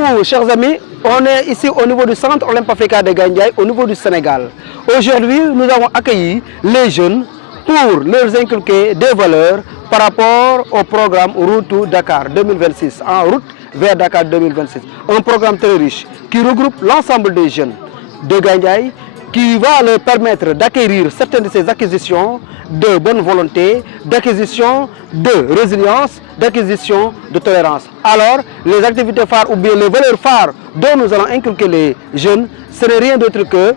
coup, chers amis, on est ici au niveau du Centre Olympique Africain de Gandiaye, au niveau du Sénégal. Aujourd'hui, nous avons accueilli les jeunes pour leur inculquer des valeurs par rapport au programme Route to Dakar 2026, en route vers Dakar 2026. Un programme très riche qui regroupe l'ensemble des jeunes de Gandiaye, qui va leur permettre d'acquérir certaines de ces acquisitions de bonne volonté, d'acquisition de résilience, d'acquisition de tolérance. Alors, les activités phares ou bien les valeurs phares dont nous allons inculquer les jeunes, ce n'est rien d'autre que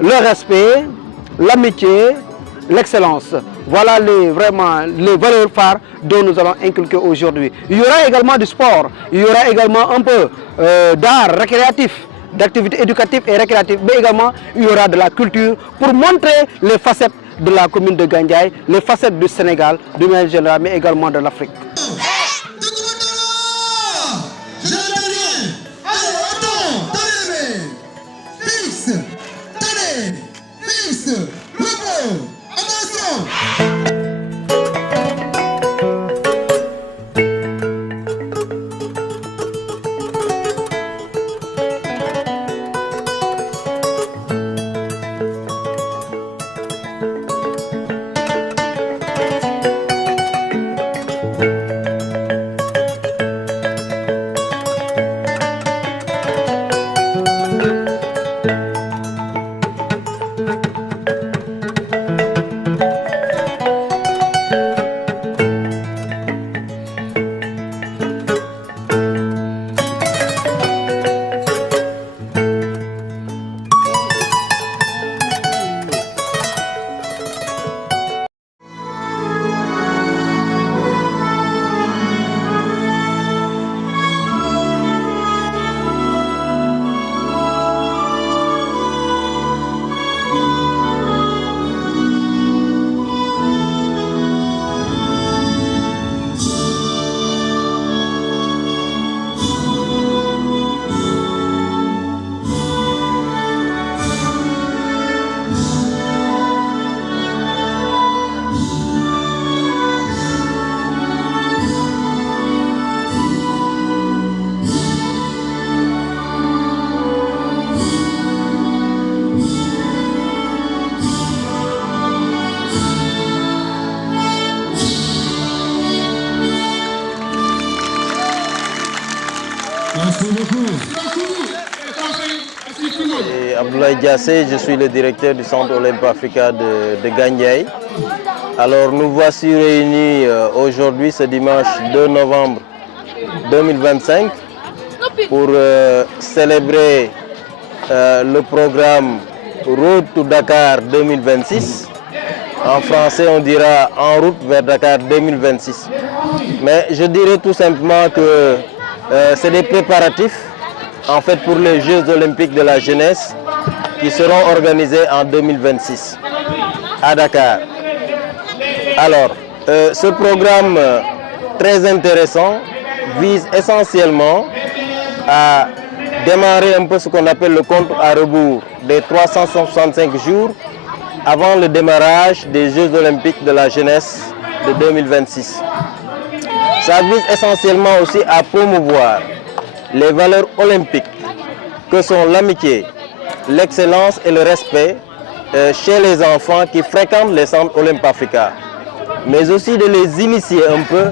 le respect, l'amitié, l'excellence. Voilà vraiment les valeurs phares dont nous allons inculquer aujourd'hui. Il y aura également du sport, il y aura également un peu d'art récréatif, d'activités éducatives et récréatives, mais également il y aura de la culture pour montrer les facettes de la commune de Gandiaye, les facettes du Sénégal, du manière générale, mais également de l'Afrique. Abdoulaye Diassé, je suis le directeur du Centre Olympique Africain de Gandiaye. Alors nous voici réunis aujourd'hui, ce dimanche 2 novembre 2025, pour célébrer le programme Route to Dakar 2026. En français, on dira En route vers Dakar 2026. Mais je dirais tout simplement que c'est des préparatifs en fait pour les Jeux olympiques de la jeunesse qui seront organisés en 2026 à Dakar. Alors, ce programme très intéressant vise essentiellement à démarrer un peu ce qu'on appelle le compte à rebours des 365 jours avant le démarrage des Jeux olympiques de la jeunesse de 2026. Ça vise essentiellement aussi à promouvoir les valeurs olympiques que sont l'amitié, l'excellence et le respect chez les enfants qui fréquentent les centres olympiques africains, mais aussi de les initier un peu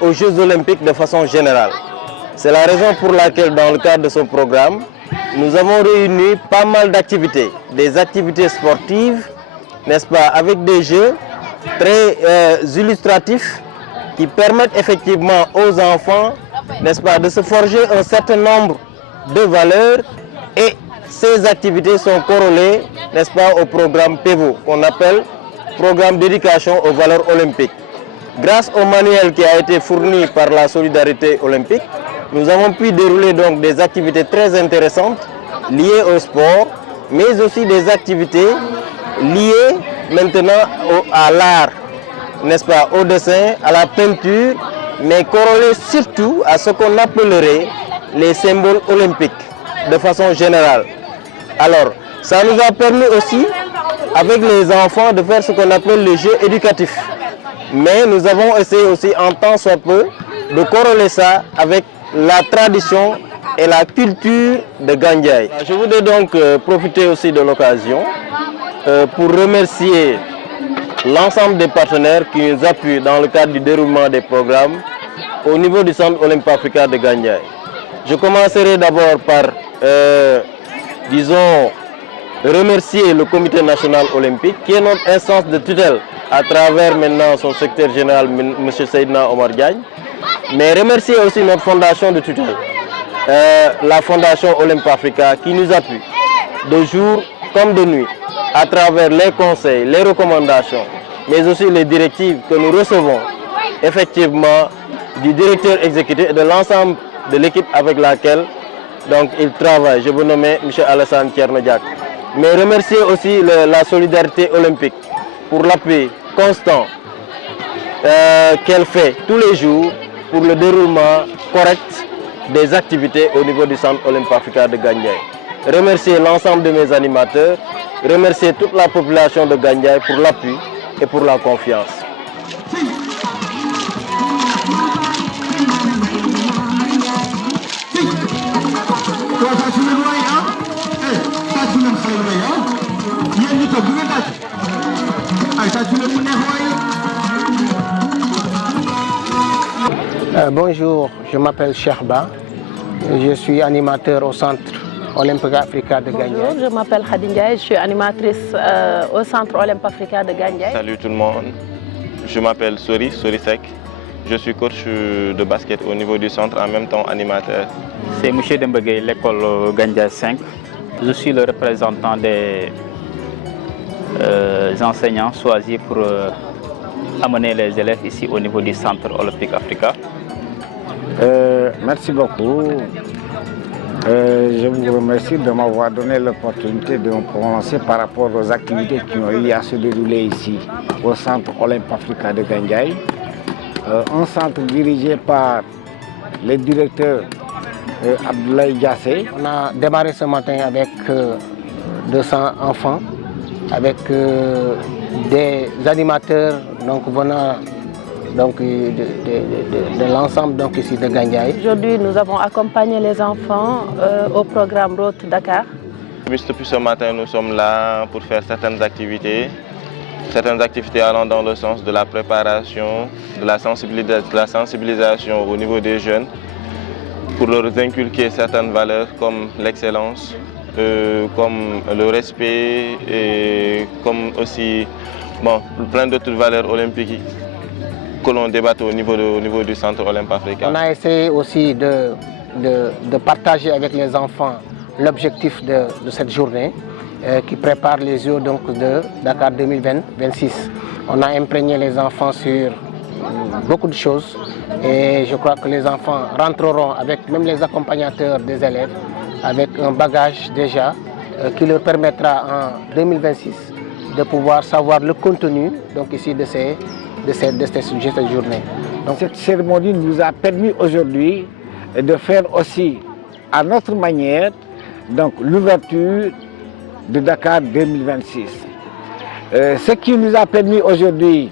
aux Jeux olympiques de façon générale. C'est la raison pour laquelle dans le cadre de ce programme, nous avons réuni pas mal d'activités, des activités sportives, n'est-ce pas, avec des jeux très illustratifs qui permettent effectivement aux enfants, n'est-ce pas, de se forger un certain nombre de valeurs, et ces activités sont corrélées, n'est-ce pas, au programme PEVO, qu'on appelle Programme d'éducation aux valeurs olympiques. Grâce au manuel qui a été fourni par la Solidarité olympique, nous avons pu dérouler donc des activités très intéressantes liées au sport, mais aussi des activités liées maintenant à l'art, n'est-ce pas, au dessin, à la peinture, mais corrélées surtout à ce qu'on appellerait les symboles olympiques de façon générale. Alors, ça nous a permis aussi, avec les enfants, de faire ce qu'on appelle le jeu éducatif. Mais nous avons essayé aussi, en tant soit peu, de corréler ça avec la tradition et la culture de Gandiaye. Je voudrais donc profiter aussi de l'occasion pour remercier l'ensemble des partenaires qui nous appuient dans le cadre du déroulement des programmes au niveau du Centre Olympique Africa de Gandiaye. Je commencerai d'abord par, disons, remercier le Comité national olympique qui est notre instance de tutelle à travers maintenant son secrétaire général, M. Seydina Omar Diagne, mais remercier aussi notre fondation de tutelle, la Fondation Olympique Africa qui nous appuie de jour comme de nuit à travers les conseils, les recommandations, mais aussi les directives que nous recevons effectivement du directeur exécutif et de l'ensemble de l'équipe avec laquelle donc, il travaille. Je veux nommer M. Alassane Thierno-Diak. Mais remercier aussi la solidarité olympique pour l'appui constant qu'elle fait tous les jours pour le déroulement correct des activités au niveau du Centre Olympique Africa de Gandiaye. Remercier l'ensemble de mes animateurs, remercier toute la population de Gandiaye pour l'appui et pour la confiance. Bonjour, je m'appelle Cherba, je suis animateur au Centre Olympique Africa de Gandiaye. Bonjour, je m'appelle Khady Ndiaye, je suis animatrice au Centre Olympique Africa de Gandiaye. Salut tout le monde, je m'appelle Sori Sek, je suis coach de basket au niveau du centre, en même temps animateur. C'est M. Dembegay, l'école Gandiaye 5. Je suis le représentant des enseignants choisis pour amener les élèves ici au niveau du Centre Olympique Africa. Merci beaucoup. Je vous remercie de m'avoir donné l'opportunité de me prononcer par rapport aux activités qui ont eu à se dérouler ici au Centre Olympique Africa de Gandiaye. Un centre dirigé par le directeur Abdoulaye Diassé. On a démarré ce matin avec 200 enfants, avec des animateurs donc, venant donc, de l'ensemble ici de Gandiaye. Aujourd'hui, nous avons accompagné les enfants au programme Route Dakar. Depuis ce matin, nous sommes là pour faire certaines activités allant dans le sens de la préparation, de la sensibilisation au niveau des jeunes, pour leur inculquer certaines valeurs comme l'excellence, comme le respect et comme aussi plein d'autres valeurs olympiques que l'on débat au niveau du Centre Olympique Africa. On a essayé aussi de partager avec les enfants l'objectif de cette journée qui prépare les Jeux de Dakar 2026. On a imprégné les enfants sur beaucoup de choses et je crois que les enfants rentreront avec même les accompagnateurs des élèves avec un bagage déjà qui leur permettra en 2026 de pouvoir savoir le contenu donc ici de cette journée. Donc cette cérémonie nous a permis aujourd'hui de faire aussi à notre manière donc l'ouverture de Dakar 2026. Ce qui nous a permis aujourd'hui,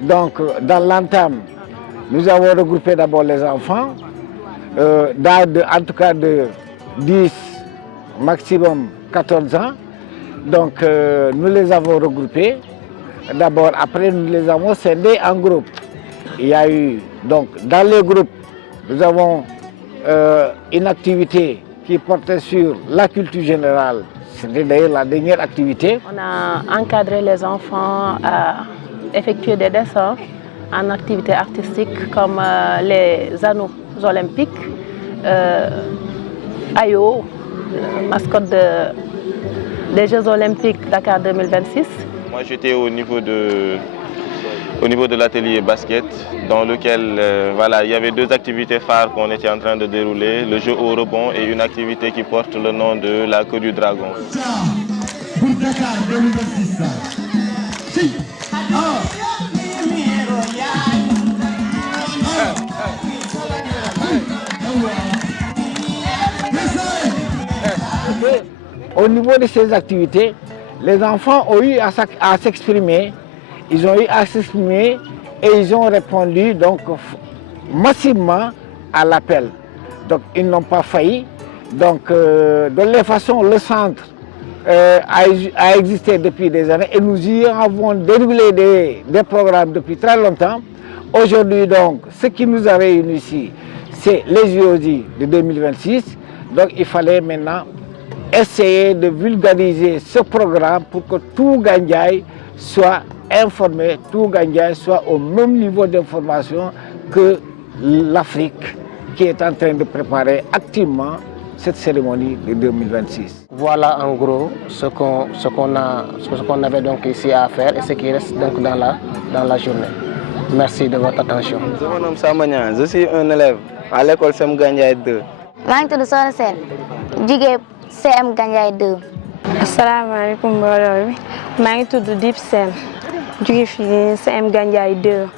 donc dans l'entame, nous avons regroupé d'abord les enfants, en tout cas de 10, maximum 14 ans. Donc nous les avons regroupés. D'abord, après nous les avons scindés en groupes. Il y a eu, donc dans les groupes, nous avons une activité qui portait sur la culture générale. C'était d'ailleurs la dernière activité. On a encadré les enfants à effectuer des dessins en activité artistique comme les anneaux olympiques, Ayo, mascotte des Jeux olympiques Dakar 2026. Moi j'étais au niveau de l'atelier basket dans lequel il y avait deux activités phares qu'on était en train de dérouler, le jeu au rebond et une activité qui porte le nom de la queue du dragon. Pour Dakar 2026. Au niveau de ces activités, les enfants ont eu à s'exprimer, ils ont eu à s'exprimer et ils ont répondu donc massivement à l'appel. Donc ils n'ont pas failli. Donc de les façons, le centre a existé depuis des années et nous y avons déroulé des programmes depuis très longtemps. Aujourd'hui donc, ce qui nous a réunis ici, c'est les JOJ de 2026. Donc il fallait maintenant essayer de vulgariser ce programme pour que tout Gandiaye soit informé, tout Gandiaye soit au même niveau d'information que l'Afrique qui est en train de préparer activement cette cérémonie de 2026. Voilà en gros ce qu'on avait donc ici à faire et ce qui reste donc dans la journée. Merci de votre attention. Je me nomme Samania, je suis un élève à l'école CM Gandiaye 2. maa ngi tudd Soxna Sène jugee CM Gandiaye 2. asalaamaaleykum mbooloo mi maa ngi tudd Dip Sène jugee fii CM Gandiaye 2.